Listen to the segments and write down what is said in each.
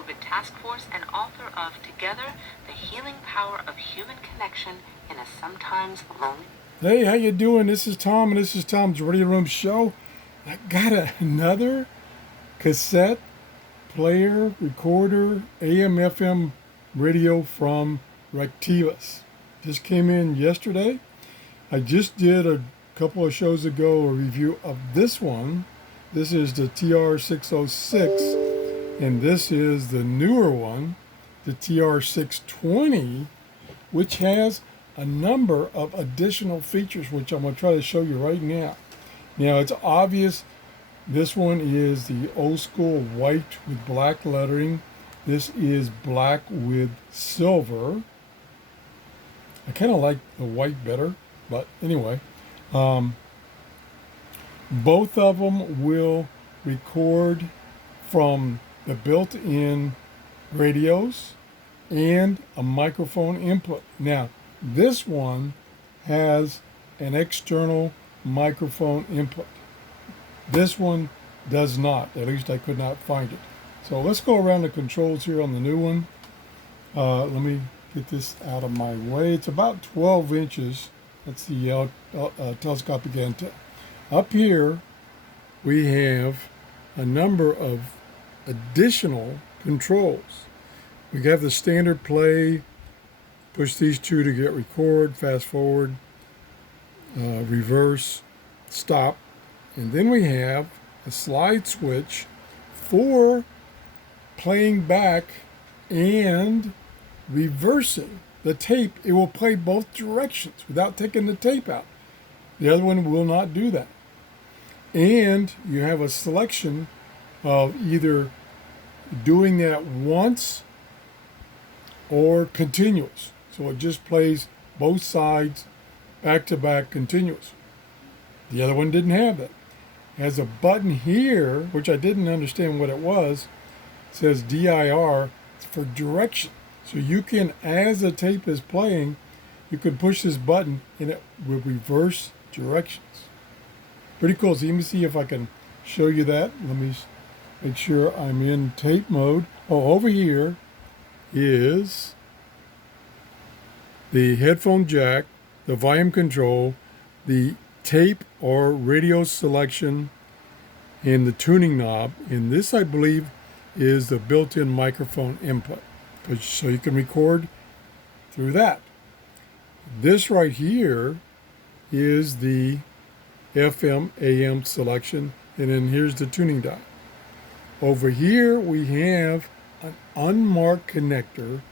COVID task force and author of Together, the Healing Power of Human Connection in a Sometimes Lonely. Hey, how you doing? This is Tom, and this is Tom's Radio Room Show. I got another cassette player, recorder, AM/FM radio from RETEKESS. Just came in yesterday. I just did a couple of shows ago a review of this one. This is the TR606, and this is the newer one, the TR620, which has a number of additional features, which I'm going to try to show you right now. Now, it's obvious this one is the old school white with black lettering. This is black with silver. I kind of like the white better, but anyway. Both of them will record from the built-in radios and a microphone input. Now, this one has an external microphone input. This one does not. At least I could not find it. So let's go around the controls here on the new one. Let me get this out of my way. It's about 12 inches. That's the telescopic antenna. Up here, we have a number of additional controls. We have the standard play, push these two to get record, fast forward, reverse, stop. And then we have a slide switch for playing back and reversing the tape. It will play both directions without taking the tape out. The other one will not do that. And you have a selection of either doing that once or continuous. So it just plays both sides back to back continuous. The other one didn't have that. It has a button here, which I didn't understand what it was. It says DIR. It's for direction. So you can, as the tape is playing, you can push this button and it will reverse directions. Pretty cool. So let me see if I can show you that. Let me make sure I'm in tape mode. Oh, over here is the headphone jack, the volume control, the tape or radio selection, and the tuning knob. And this, I believe, is the built-in microphone input, so you can record through that. This right here is the FM, AM selection, and then here's the tuning dial. Over here we have an unmarked connector.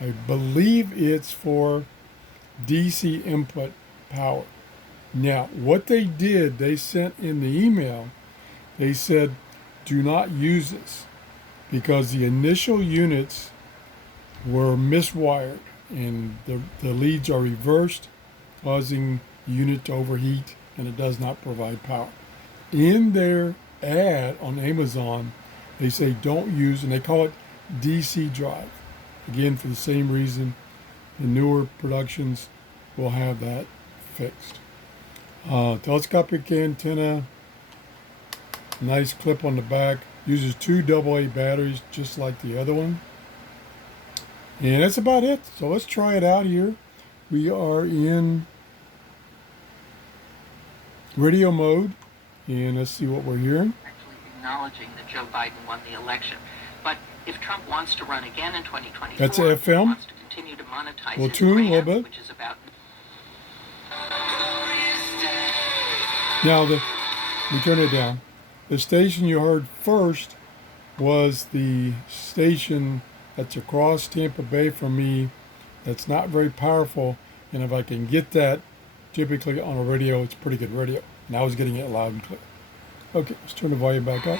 I believe it's for DC input power. Now, what they did, they sent in the email, they said, do not use this because the initial units were miswired and the leads are reversed, causing the unit to overheat, and it does not provide power. In their ad on Amazon, they say don't use, and they call it DC drive. Again, for the same reason, the newer productions will have that fixed. Telescopic antenna, nice clip on the back, uses 2 AA batteries just like the other one. And that's about it. So let's try it out here. We are in radio mode, and let's see what we're hearing. Actually acknowledging that Joe Biden won the election. But if Trump wants to run again in 2024, that's FM. He wants to continue to monetize we'll his tune brand, a little bit. Which is about... Now, let me turn it down. The station you heard first was the station that's across Tampa Bay from me. That's not very powerful, and if I can get that, typically on a radio, it's pretty good radio. And I was getting it loud and clear. Okay, let's turn the volume back up.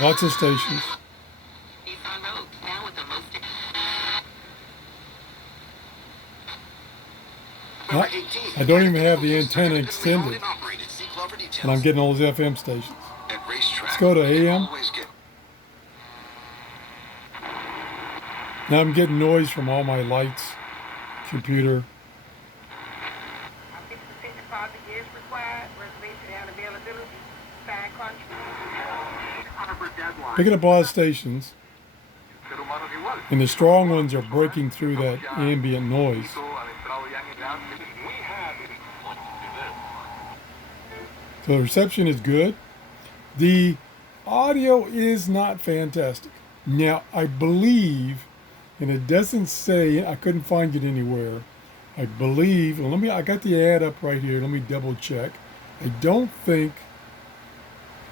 Lots of stations. I don't even have the antenna extended, and I'm getting all those FM stations. Let's go to AM. Now I'm getting noise from all my lights, computer. Picking up a lot of stations. And the strong ones are breaking through that ambient noise. So the reception is good. The audio is not fantastic. Now, I believe, and it doesn't say, I couldn't find it anywhere. I believe, I got the ad up right here. Let me double check. I don't think,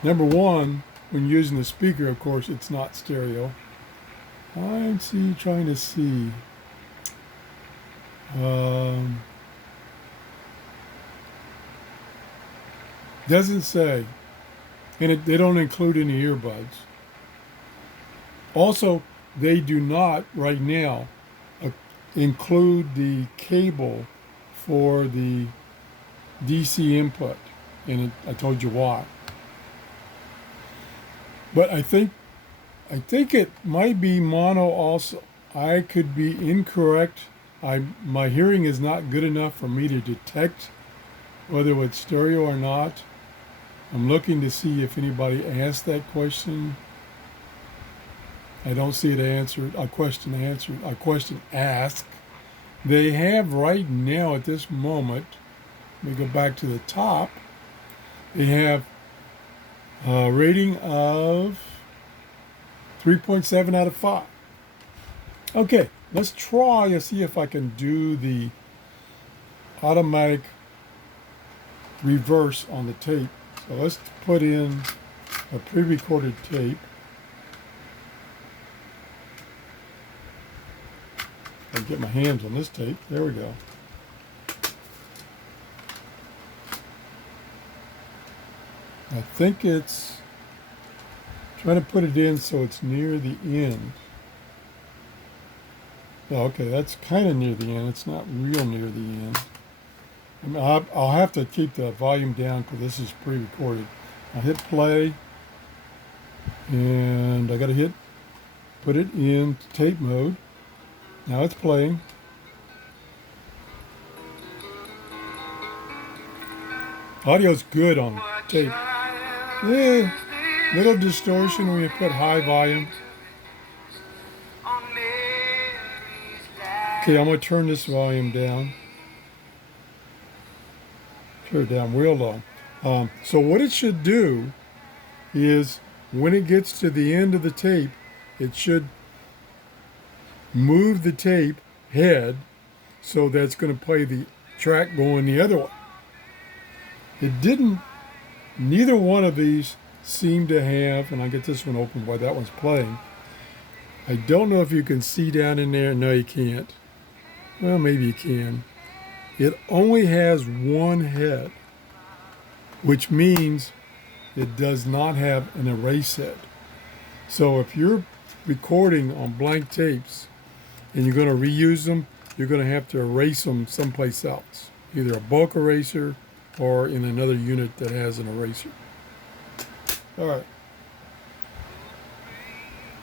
number one, when using the speaker, of course, it's not stereo. I'm trying to see. Doesn't say. And they don't include any earbuds. Also, they do not, right now, include the cable for the DC input. And I told you why. But I think it might be mono also. I could be incorrect. My hearing is not good enough for me to detect whether it's stereo or not. I'm looking to see if anybody asked that question. I don't see it answered. A question answered. A question asked. They have right now at this moment, let me go back to the top, they have a rating of 3.7 out of 5. Okay, let's try and see if I can do the automatic reverse on the tape. So let's put in a pre-recorded tape. I'll get my hands on this tape. There we go. I think it's trying to put it in so it's near the end. Oh, okay, that's kind of near the end. It's not real near the end. I mean, I'll have to keep the volume down because this is pre-recorded. I'll hit play, and I got to put it in tape mode. Now it's playing. Audio's good on tape. Yeah, little distortion when you put high volume. Okay, I'm going to turn this volume down. Turn it down real low. So what it should do is when it gets to the end of the tape, it should move the tape head so that's going to play the track going the other way. It didn't, neither one of these seem to have, and I'll get this one open while that one's playing. I don't know if you can see down in there. No, you can't. Well, maybe you can. It only has one head, which means it does not have an erase head. So if you're recording on blank tapes and you're going to reuse them, you're going to have to erase them someplace else, either a bulk eraser or in another unit that has an eraser. All right.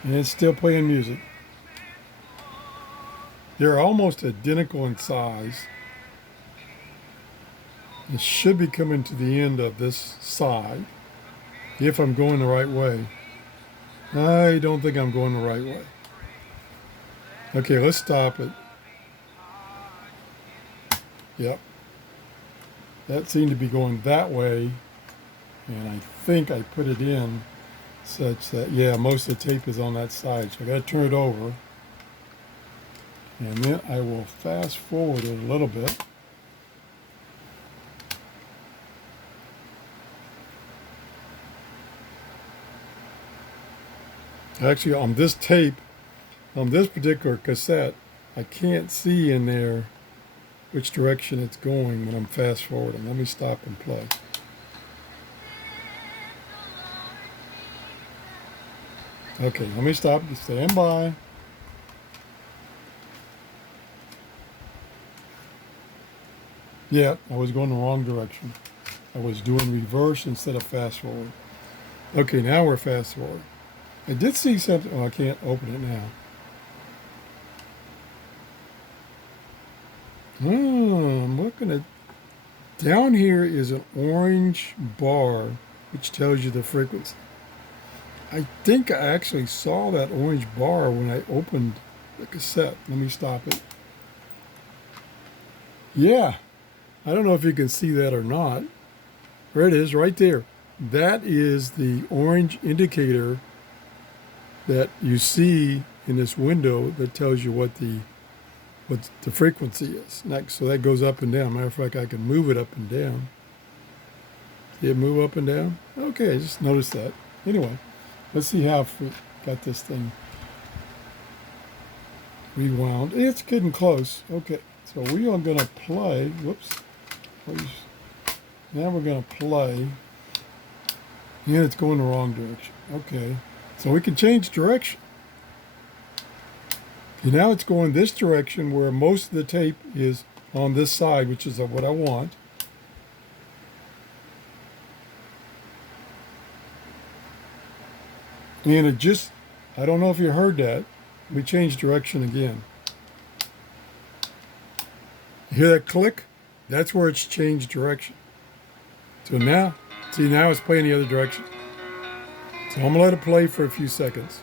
And it's still playing music. They're almost identical in size. It should be coming to the end of this side, if I'm going the right way. I don't think I'm going the right way. Okay, let's stop it. Yep. That seemed to be going that way, and I think I put it in such that, yeah, most of the tape is on that side, so I got to turn it over. And then I will fast forward it a little bit. Actually, on this tape, on this particular cassette, I can't see in there which direction it's going when I'm fast forwarding. Let me stop and play. Okay, let me stop. Stand by. Yeah, I was going the wrong direction. I was doing reverse instead of fast forward. Okay, now we're fast forward. I did see something. Oh, I can't open it now. I'm looking at, down here is an orange bar which tells you the frequency. I think I actually saw that orange bar when I opened the cassette. Let me stop it. Yeah, I don't know if you can see that or not. There it is, right there. That is the orange indicator that you see in this window that tells you what the frequency is. Next, so that goes up and down. Matter of fact, I can move it up and down. See it move up and down? Okay, just notice that. Anyway, let's see how we got this thing rewound. It's getting close. Okay, so we are going to play. Whoops. Now we're going to play. And it's going the wrong direction. Okay, so we can change direction. Okay, now it's going this direction where most of the tape is on this side, which is what I want. And it just, I don't know if you heard that, we changed direction again. You hear that click? That's where it's changed direction. So now, see, now it's playing the other direction. So I'm going to let it play for a few seconds.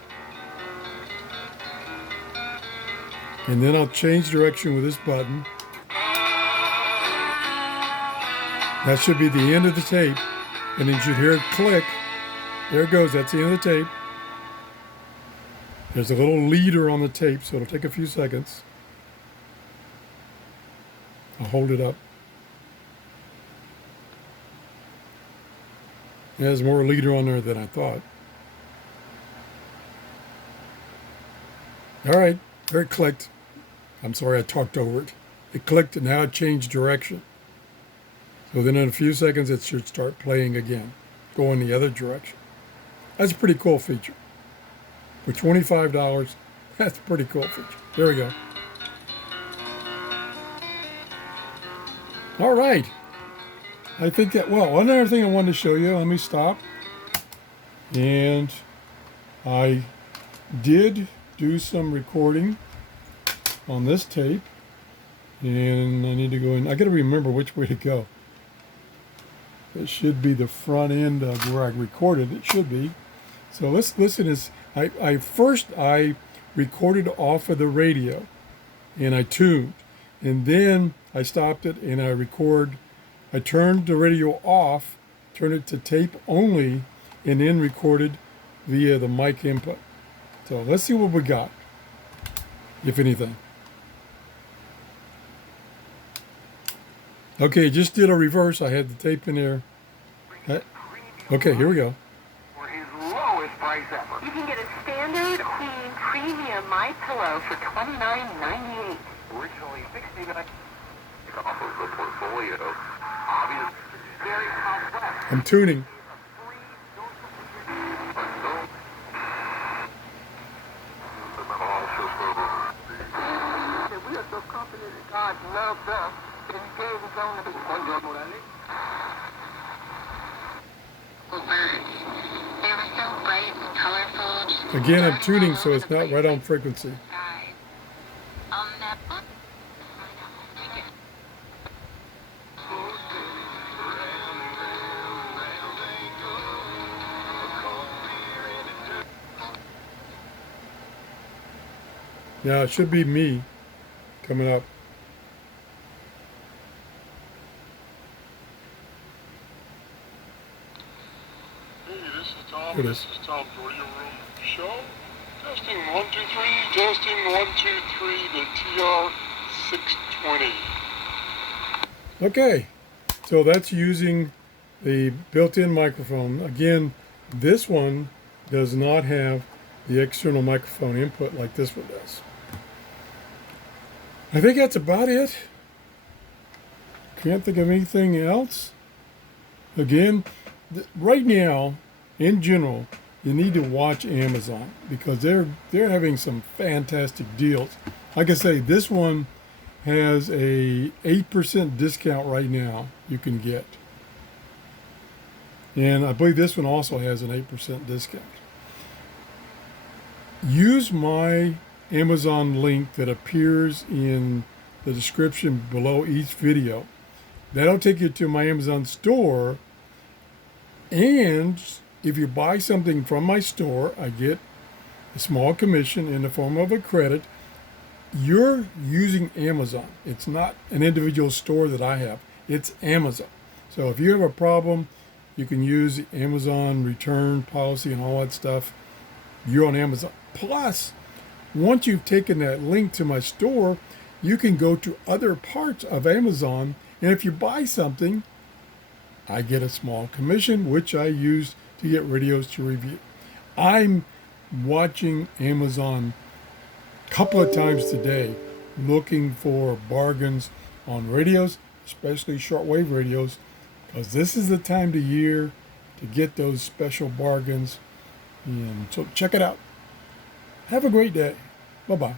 And then I'll change direction with this button. That should be the end of the tape. And then you should hear it click. There it goes, that's the end of the tape. There's a little leader on the tape, so it'll take a few seconds. I'll hold it up. There's more leader on there than I thought. All right, there it clicked. I'm sorry, I talked over it. It clicked and now it changed direction. So then in a few seconds, it should start playing again, going the other direction. That's a pretty cool feature. For $25, that's a pretty cool feature. There we go. All right. I think that, well, one other thing I wanted to show you, let me stop. And I did do some recording on this tape. And I need to go in, I got to remember which way to go. It should be the front end of where I recorded, it should be. So let's listen as, I recorded off of the radio and I tuned. And then I stopped it and I turned the radio off, turned it to tape only, and then recorded via the mic input. So let's see what we got, if anything. Okay, just did a reverse. I had the tape in there. Okay, here we go. For his lowest price ever. You can get a standard queen premium My Pillow for $29.98. Originally $69. Off of the portfolio. Obviously, very complex. I'm tuning. We are so confident that God loved us that He gave His only Son. They were so bright and colorful. Again, I'm tuning so it's not right on frequency. Now it should be me coming up. Hey, this is Tom. It This is. is Tom's Radio Room Show. Testing 1, 2, 3. Testing 1, 2, 3. The TR620. Okay, so that's using the built-in microphone. Again, this one does not have the external microphone input like this one does. I think that's about it. Can't think of anything else. Again, right now, in general, you need to watch Amazon because they're having some fantastic deals. Like I say, this one has a 8% discount right now you can get. And I believe this one also has an 8% discount. Use my Amazon link that appears in the description below each video. That'll take you to my Amazon store, And if you buy something from my store, I get a small commission in the form of a credit. You're using Amazon. It's not an individual store that I have. It's Amazon. So if you have a problem, you can use the Amazon return policy and all that stuff. You're on Amazon. Plus, once you've taken that link to my store, you can go to other parts of Amazon. And if you buy something, I get a small commission, which I use to get radios to review. I'm watching Amazon a couple of times today looking for bargains on radios, especially shortwave radios, because this is the time of the year to get those special bargains. And so check it out. Have a great day. Bye-bye.